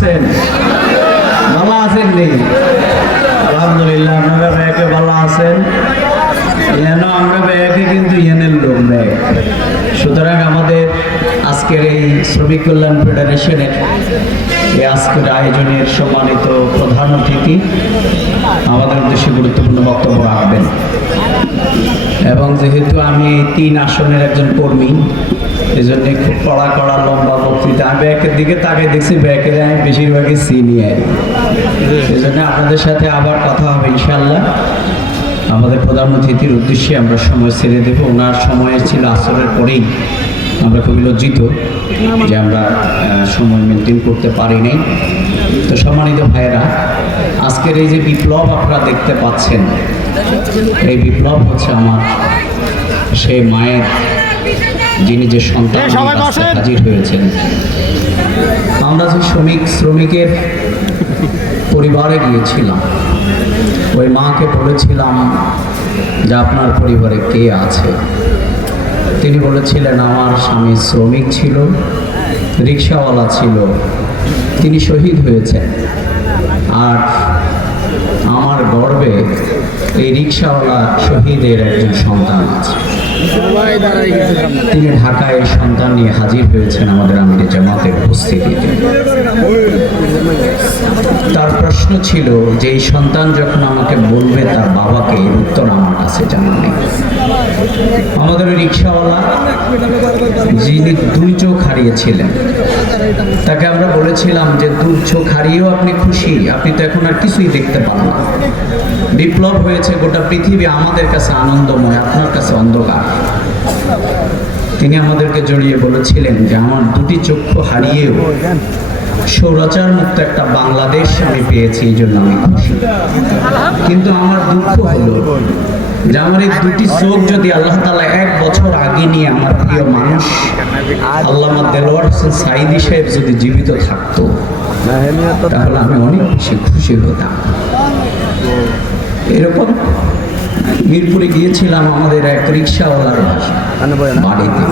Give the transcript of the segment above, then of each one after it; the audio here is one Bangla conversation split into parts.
আছেন? ভালো আছেন নেই আলহামদুলিল্লাহ, আপনারা ব্যাকে ভালো আছেন। যেন আমরা ব্যাকে কিন্তু ইয়েনের লোক ব্যাগ সুতরাং আমাদের আজকের এই শ্রমিক কল্যাণ ফেডারেশনের এই আজকের আয়োজনের সম্মানিত প্রধান অতিথি আমাদের উদ্দেশ্যে গুরুত্বপূর্ণ বক্তব্য রাখবেন। এবং যেহেতু আমি তিন আসনের একজন কর্মী এই জন্য খুব কড়া কড়া লম্বা বক্তৃতা। আমি ব্যাকের দিকে তাকে দেখছি ব্যাকের আমি বেশিরভাগই সিনিয়র। এই জন্য আপনাদের সাথে আবার কথা হবে ইনশাল্লাহ আমাদের প্রধান অতিথির উদ্দেশ্যে আমরা সময় ছেড়ে দেব। ওনার সময় ছিল আসরের পরেই। আমরা খুবই লজ্জিত যে আমরা সময় মেনটেন করতে পারি নাই। তো সম্মানিত ভাইয়েরা, আজকের এই যে বিপ্লব আপনারা দেখতে পাচ্ছেন, এই বিপ্লব হচ্ছে আমার সেই মায়ের যিনি যে সন্তান হাজির হয়েছেন। আমরা যে শ্রমিক শ্রমিকের পরিবারে গিয়েছিলাম। ওই মাকে বলেছিলাম যে আপনার পরিবারে কে আছে? তিনি বলেছিলেন আমার স্বামী শ্রমিক ছিল রিক্সাওয়ালা ছিল। তিনি শহীদ হয়েছেন। আর আমার গর্বে এই রিক্সাওয়ালা শহীদের একজন সন্তান আছে। তিনি ঢাকায় সন্তান নিয়ে হাজির হয়েছেন আমাদের আমির জামাতের উপস্থিতিতে। তার প্রশ্ন ছিল যে, এই সন্তান যখন আমাকে বলবে, তার বাবাকে এর উত্তর আমার কাছে জানা নেই। আমাদের রিক্সাওয়ালা, যিনি দুই চোখ হারিয়েছিলেন, তাকে আমরা বলেছিলাম যে দুই চোখ হারিয়েও আপনি খুশি, আপনি তো এখন আর কিছুই দেখতে পান না। বিপ্লব হয়েছে, গোটা পৃথিবী আমাদের কাছে আনন্দময়, আপনার কাছে অন্ধকার। তিনি আমাদেরকে জড়িয়ে বলেছিলেন যে আমার দুটি চক্ষু হারিয়েও সৌরাচার মুক্ত একটা বাংলাদেশ আমি পেয়েছি, এই জন্য আমি খুশি। কিন্তু আমার দুঃখ হলো যে দুটি চোখ যদি আল্লাহ তালা এক বছর আগে নিয়ে আমার প্রিয় মানুষ, আল্লামা দেলোয়ার হোসেন সাইদি সাহেব যদি জীবিত থাকতো, তাহলে আমি অনেক বেশি খুশি হতাম। এরকম মিরপুরে গিয়েছিলাম আমাদের এক রিক্সাওয়ালার বাড়িতে।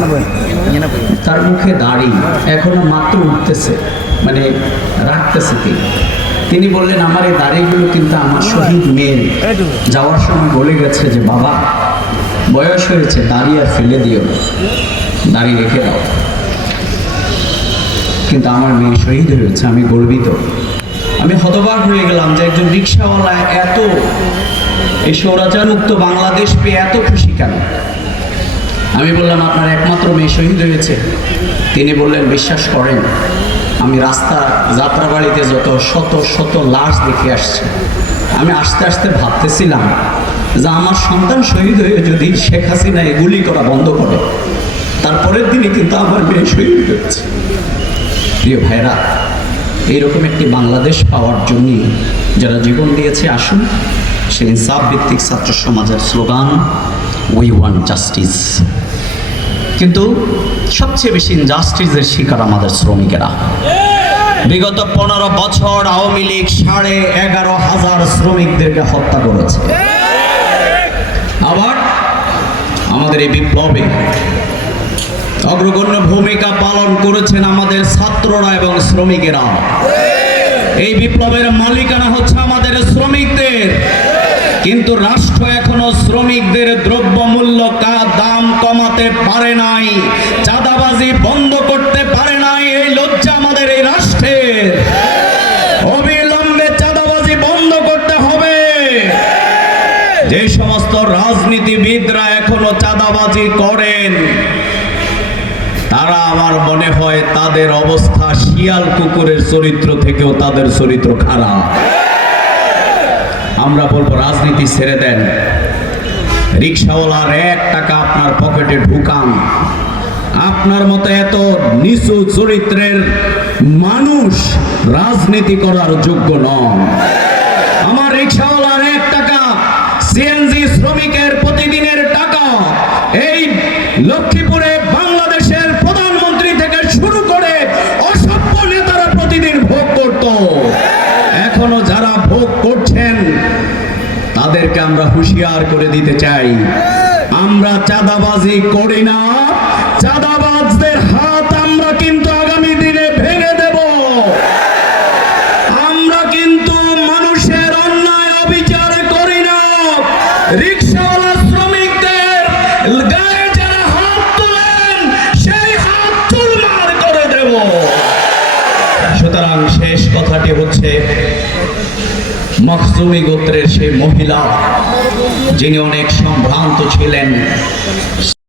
তার মুখে দাড়ি, এখনও মাত্র উঠতেছে মানে রাখতেছে তিনি তিনি বললেন, আমার এই দাড়িগুলো কিন্তু আমার শহীদ মেয়ের। যাওয়ার সময় বলে গেছে যে, বাবা, বয়স হয়েছে, দাড়ি আর ফেলে দিও। দাড়ি রেখে দাও। কিন্তু আমার মেয়ে শহীদ হয়েছে, আমি গর্বিত। আমি হতবাক হয়ে গেলাম যে একজন রিক্সাওয়ালা এত এই সৌরাচার মুক্ত বাংলাদেশ পেয়ে এত খুশি কেন? আমি বললাম আপনার একমাত্র মেয়ে শহীদ হয়েছে। তিনি বললেন, বিশ্বাস করেন, আমি রাস্তা যাত্রাবাড়িতে যত শত শত লাশ দেখে আসছি। আমি আস্তে আস্তে ভাবতেছিলাম যে আমার সন্তান শহীদ হয়ে যদি শেখ হাসিনা এই গুলি করা বন্ধ করে, তারপরের দিনই কিন্তু আমার মেয়ে শহীদ হয়েছে। প্রিয় ভাইরা এইরকম একটি বাংলাদেশ পাওয়ার জন্যই যারা জীবন দিয়েছে, আসুন সেই ইনসাফ ভিত্তিক ছাত্র সমাজের স্লোগান উই ওয়ান জাস্টিস কিন্তু সবচেয়ে বেশি ইনজাস্টিসের শিকার আমাদের শ্রমিকেরা। বিগত পনেরো বছর আওয়ামী লীগ সাড়ে এগারো হাজার শ্রমিকদেরকে হত্যা করেছে। আবার আমাদের এই বিপ্লবে অগ্রগণ্য ভূমিকা পালন করেছেন আমাদের ছাত্ররা এবং শ্রমিকেরা। এই বিপ্লবের মালিকানা হচ্ছে আমাদের শ্রমিকদের। কিন্তু রাষ্ট্র এখনও শ্রমিকদের দ্রব্যমূল্য কা দাম কমাতে পারে নাই, চাঁদাবাজি বন্ধ করতে পারে নাই, এই লজ্জা আমাদের এই রাষ্ট্রের অবিলম্বে চাঁদাবাজি বন্ধ করতে হবে। যে সমস্ত রাজনীতিবিদরা এখনও চাঁদাবাজি করেন, তারা আমার মনে হয় তাদের অবস্থা শিয়াল কুকুরের চরিত্র থেকেও তাদের চরিত্র খারাপ। আমরা বলব রাজনীতি ছেড়ে দেন। রিক্সাওয়ালার এক টাকা আপনার পকেটে ঢুকান। আপনার মতো এত নিচু চরিত্রের মানুষ রাজনীতি করার যোগ্য নন। আমার রিক্সাওয়ালার এক টাকা সিএনজি শ্রমিকের প্রতিদিনের টাকা, এই লক্ষ্মীপুরে হুঁশিয়ার করে দিতে চাই। আমরা চাঁদাবাজি করি না। চাঁদাবাজদের হাত আমরা কিন্তু আগামী দিনে ভেঙে দেব। আমরা কিন্তু মানুষের অন্যায় অবিচার করি না। রিক্সাওয়ালা শ্রমিকদের গায়ে যারা হাত তোলেন, সেই হাত চুরমার করে দেব। সুতরাং শেষ কথাটি হচ্ছে মখসুমি গোত্রের সেই মহিলা যিনি অনেক সম্ভ্রান্ত ছিলেন।